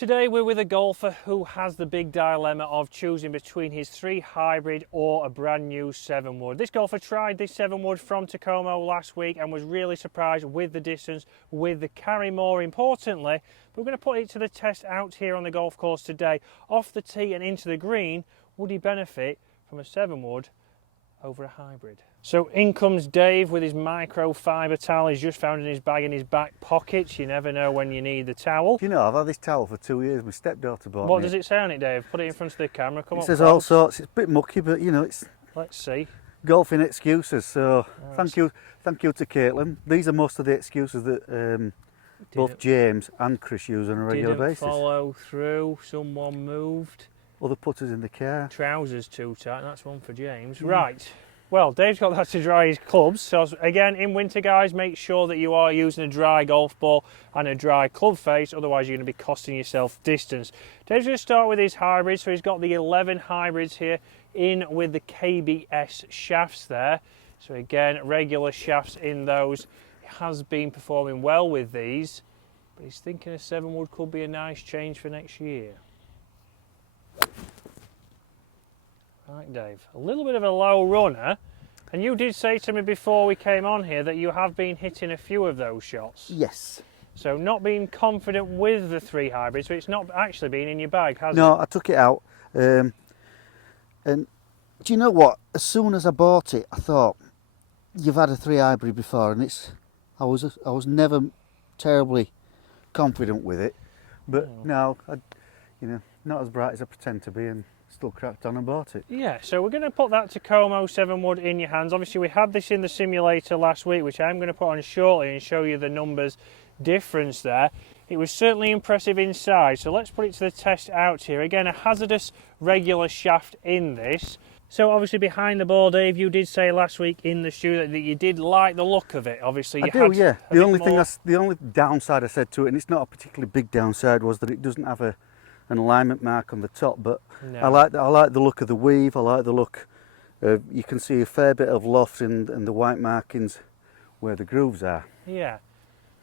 Today we're with a golfer who has the big dilemma of choosing between his 3 hybrid or a brand new 7 wood. This golfer tried this 7 wood from Tacoma last week and was really surprised with the distance, with the carry more importantly. We're going to put it to the test out here on the golf course today. Off the tee and into the green, would he benefit from a 7 wood over a hybrid? So in comes Dave with his microfiber towel. He's just found in his bag in his back pockets. You never know when you need the towel. You know, I've had this towel for 2 years. My stepdaughter bought me. What does it say on it, Dave? Put it in front of the camera. Come on. It says all sorts. It's a bit mucky, but you know, it's Let's see. golfing excuses. So thank you to Caitlin. These are most of the excuses that both James and Chris use on a regular basis. Follow through. Someone moved. Other putters in the car. Trousers too tight. That's one for James. Right. Well, Dave's got that to dry his clubs. So again, in winter, guys, make sure that you are using a dry golf ball and a dry club face. Otherwise, you're going to be costing yourself distance. Dave's going to start with his hybrids. So he's got the 11 hybrids here in with the KBS shafts there. So again, regular shafts in those. He has been performing well with these, but he's thinking a 7 wood could be a nice change for next year. Right, Dave, a little bit of a low runner, and you did say to me before we came on here that you have been hitting a few of those shots. Yes. So not being confident with the 3 hybrids, so it's not actually been in your bag, has it? No, I took it out, and do you know what? As soon as I bought it, I thought, you've had a 3 hybrid before, and I was never terribly confident with it, but now, not as bright as I pretend to be, and still cracked on and bought it. Yeah, so we're going to put that Tacoma 7 wood in your hands. Obviously we had this in the simulator last week, which I'm going to put on shortly and show you the numbers difference there. It was certainly impressive inside, so let's put it to the test out here. Again, a hazardous regular shaft in this. So obviously behind the ball, Dave, you did say last week in the studio that you did like the look of it. Obviously you had yeah. The only downside I said to it, and it's not a particularly big downside, was that it doesn't have an alignment mark on the top, but no. I like the look of the weave. I like the look of, you can see a fair bit of loft in the white markings where the grooves are. Yeah.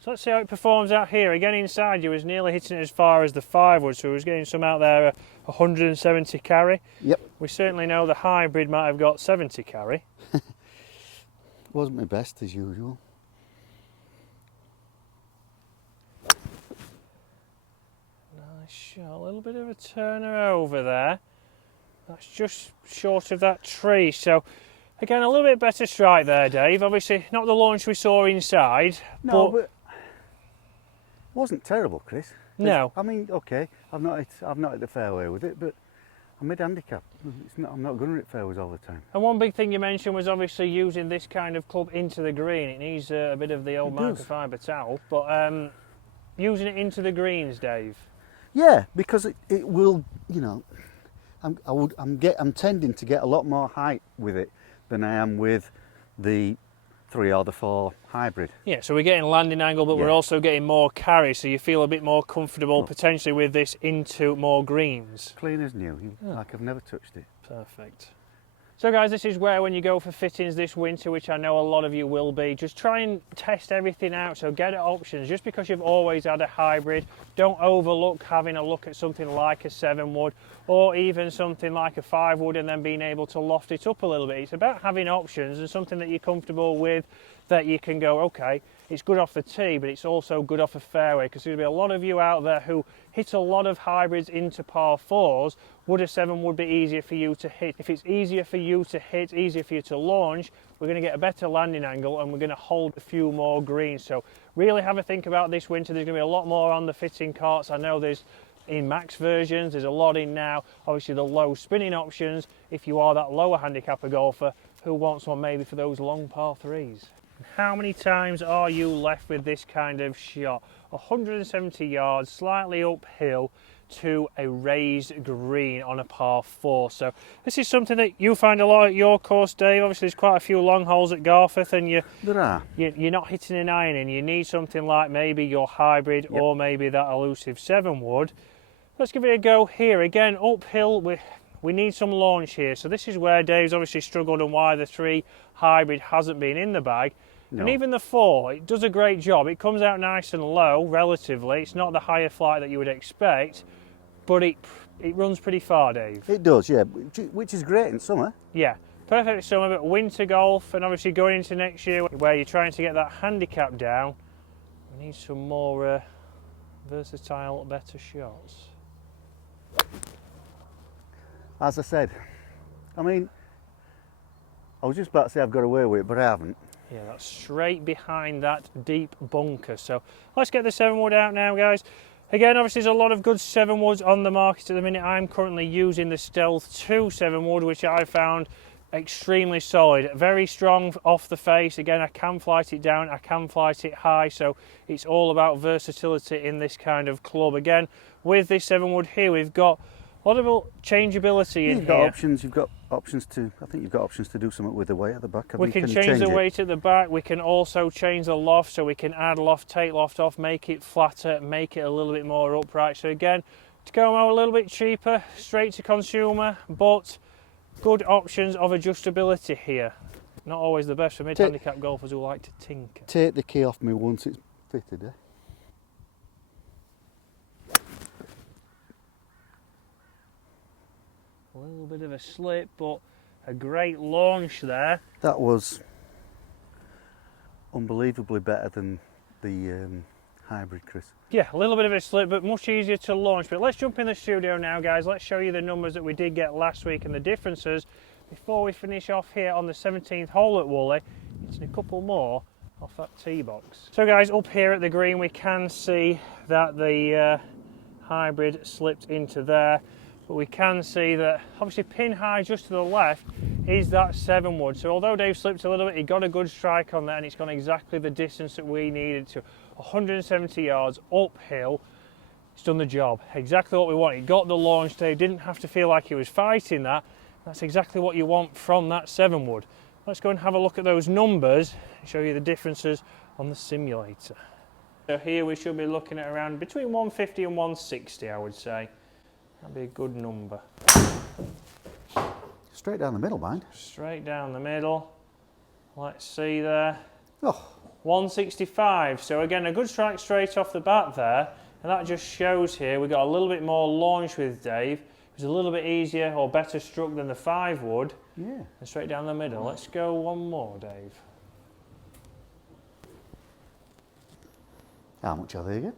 So let's see how it performs out here. Again, inside you was nearly hitting it as far as the 5 wood, so we was getting some out there 170 carry. Yep. We certainly know the hybrid might have got 70 carry. Wasn't my best as usual. Shot. A little bit of a turner over there. That's just short of that tree. So again, a little bit better strike there, Dave. Obviously not the launch we saw inside. No, but it wasn't terrible, Chris. No. I mean, okay, I've not hit the fairway with it, but I'm mid-handicap. I'm not going to hit fairways all the time. And one big thing you mentioned was obviously using this kind of club into the green. It needs a bit of the old microfiber towel, but using it into the greens, Dave. Yeah, because it will, you know, I'm tending to get a lot more height with it than I am with the 3 or the 4 hybrid. Yeah, so we're getting landing angle, but we're also getting more carry, so you feel a bit more comfortable potentially with this into more greens. Clean as new, like I've never touched it. Perfect. So guys, this is where when you go for fittings this winter, which I know a lot of you will be, just try and test everything out, so get options. Just because you've always had a hybrid, don't overlook having a look at something like a 7 wood or even something like a 5 wood and then being able to loft it up a little bit. It's about having options and something that you're comfortable with, that you can go, okay, it's good off the tee, but it's also good off a fairway, because there'll be a lot of you out there who hit a lot of hybrids into par 4s. Would a 7 wood be easier for you to hit? If it's easier for you to hit, easier for you to launch, we're going to get a better landing angle and we're going to hold a few more greens. So really have a think about this winter. There's going to be a lot more on the fitting carts. I know there's in max versions, there's a lot in now. Obviously the low spinning options, if you are that lower handicapper golfer who wants one maybe for those long par 3s. How many times are you left with this kind of shot? 170 yards, slightly uphill to a raised green on a par 4. So this is something that you find a lot at your course, Dave. Obviously there's quite a few long holes at Garforth, and you're not hitting an iron in. You need something like maybe your hybrid or maybe that elusive 7 wood. Let's give it a go here. Again, uphill, we need some launch here. So this is where Dave's obviously struggled and why the 3 hybrid hasn't been in the bag. No. And even the 4, it does a great job. It comes out nice and low, relatively. It's not the higher flight that you would expect, but it runs pretty far, Dave. It does, yeah, which is great in summer. Yeah, perfect for summer, but winter golf, and obviously going into next year where you're trying to get that handicap down, we need some more versatile, better shots. As I said, I mean, I was just about to say I've got away with it, but I haven't. Yeah, that's straight behind that deep bunker. So let's get the 7-wood out now, guys. Again, obviously there's a lot of good 7-woods on the market at the minute. I'm currently using the Stealth 2 7-wood, which I found extremely solid. Very strong off the face. Again, I can flight it down, I can flight it high, so it's all about versatility in this kind of club. Again, with this 7-wood here, we've got a lot of changeability in You've got here. options. You've got options to. I think you've got options to do something with the weight at the back. We can change the weight at the back. We can also change the loft, so we can add loft, take loft off, make it flatter, make it a little bit more upright. So again, to go out a little bit cheaper, straight to consumer, but good options of adjustability here. Not always the best for mid-handicap golfers who like to tinker. Take the key off me once it's fitted, eh? A little bit of a slip, but a great launch there. That was unbelievably better than the hybrid, Chris. Yeah, a little bit of a slip, but much easier to launch. But let's jump in the studio now, guys. Let's show you the numbers that we did get last week and the differences before we finish off here on the 17th hole at Woolley. It's a couple more off that tee box. So guys, up here at the green, we can see that the hybrid slipped into there. But we can see that obviously pin high just to the left is that 7-wood. So although Dave slipped a little bit, he got a good strike on there, and it's gone exactly the distance that we needed to. 170 yards uphill. It's done the job. Exactly what we want. He got the launch. Dave didn't have to feel like he was fighting that. That's exactly what you want from that 7-wood. Let's go and have a look at those numbers and show you the differences on the simulator. So here we should be looking at around between 150 and 160, I would say. That'd be a good number. Straight down the middle, mind. Straight down the middle. Let's see there. Oh, 165. So again, a good strike straight off the bat there. And that just shows here we got a little bit more launch with Dave. It was a little bit easier or better struck than the 5-wood. yeah. And straight down the middle. Let's go one more, Dave. How much are they again?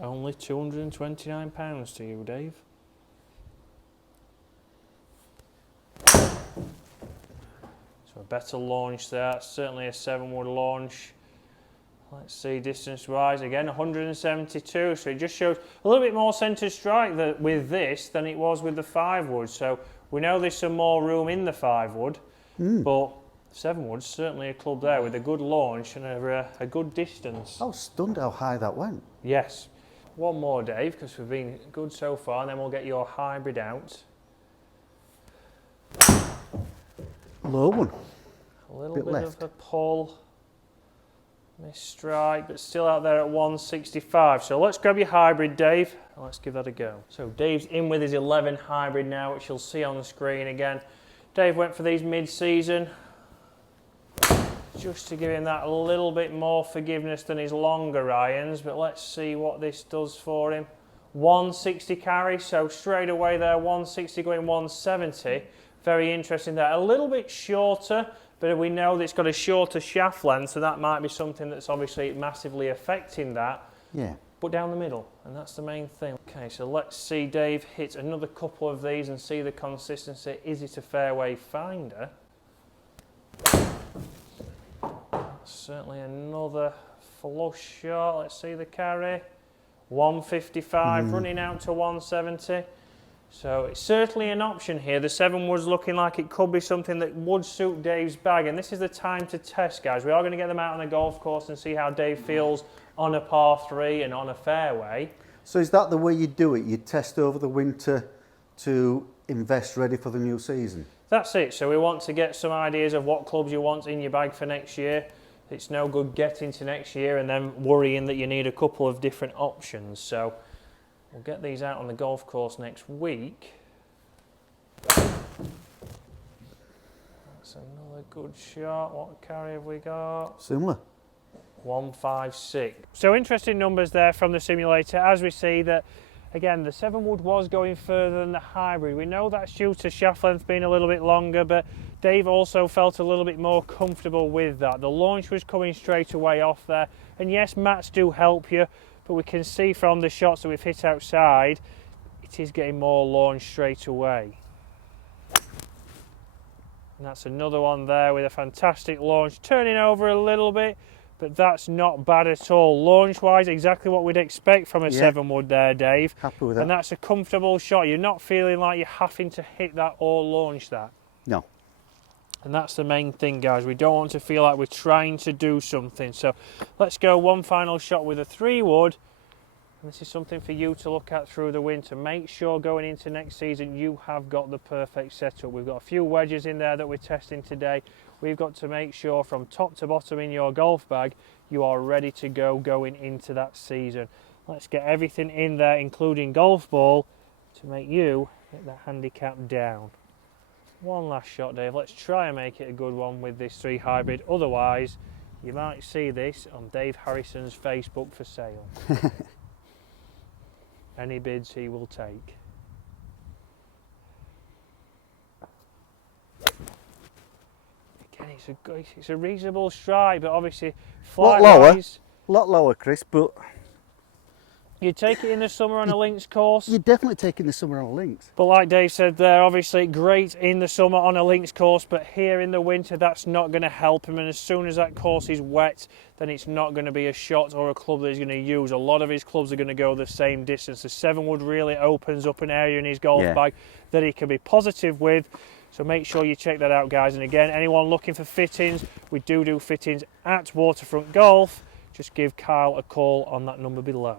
Only £229 to you, Dave. So a better launch there, certainly a 7-wood launch. Let's see, distance-wise, again 172, so it just shows a little bit more centre strike with this than it was with the 5-wood. So we know there's some more room in the 5-wood, but 7-wood's certainly a club there with a good launch and a good distance. I was stunned how high that went. Yes. One more, Dave, because we've been good so far, and then we'll get your hybrid out. Low one. A little Bit bit left. of a pull. Missed strike, but still out there at 165. So let's grab your hybrid, Dave, and let's give that a go. So Dave's in with his 11 hybrid now, which you'll see on the screen again. Dave went for these mid-season, just to give him that little bit more forgiveness than his longer irons, but let's see what this does for him. 160 carry, so straight away there, 160 going 170. Very interesting there. A little bit shorter, but we know that it's got a shorter shaft length, so that might be something that's obviously massively affecting that. Yeah. But down the middle, and that's the main thing. Okay, so let's see Dave hit another couple of these and see the consistency. Is it a fairway finder? Certainly another flush shot. Let's see the carry. 155 running out to 170. So it's certainly an option here. The 7-wood's looking like it could be something that would suit Dave's bag, and this is the time to test, guys. We are going to get them out on a golf course and see how Dave feels on a par 3 and on a fairway. So is that the way you do it? You test over the winter to invest ready for the new season? That's it. So we want to get some ideas of what clubs you want in your bag for next year. It's no good getting to next year and then worrying that you need a couple of different options. So we'll get these out on the golf course next week. Let's That's another good shot. What carry have we got? Similar. 156. So interesting numbers there from the simulator, as we see that again the 7 wood was going further than the hybrid. We know that's due to shaft length being a little bit longer, but Dave also felt a little bit more comfortable with that. The launch was coming straight away off there, and yes, mats do help you, but we can see from the shots that we've hit outside it is getting more launch straight away. And that's another one there with a fantastic launch, turning over a little bit, but that's not bad at all. Launch-wise, exactly what we'd expect from a 7 wood there, Dave. Happy with that. And that's a comfortable shot. You're not feeling like you're having to hit that or launch that. No. And that's the main thing, guys. We don't want to feel like we're trying to do something. So let's go one final shot with a 3 wood. And this is something for you to look at through the winter. Make sure going into next season you have got the perfect setup. We've got a few wedges in there that we're testing today. We've got to make sure from top to bottom in your golf bag you are ready to go going into that season. Let's get everything in there, including golf ball, to make you get that handicap down. One last shot, Dave. Let's try and make it a good one with this 3 hybrid. Otherwise, you might see this on Dave Harrison's Facebook for sale. Any bids he will take. Again, it's a reasonable strike, but obviously flight wise, a lot lower, Chris, but you'd take it in the summer on a links course. you're definitely taking the summer on links. But like Dave said there, obviously great in the summer on a links course, but here in the winter that's not going to help him, and as soon as that course is wet, then it's not going to be a shot or a club that he's going to use. A lot of his clubs are going to go the same distance. The 7 wood really opens up an area in his golf bag that he can be positive with. So make sure you check that out, guys. And again, anyone looking for fittings, we do fittings at Waterfront Golf. Just give Kyle a call on that number below.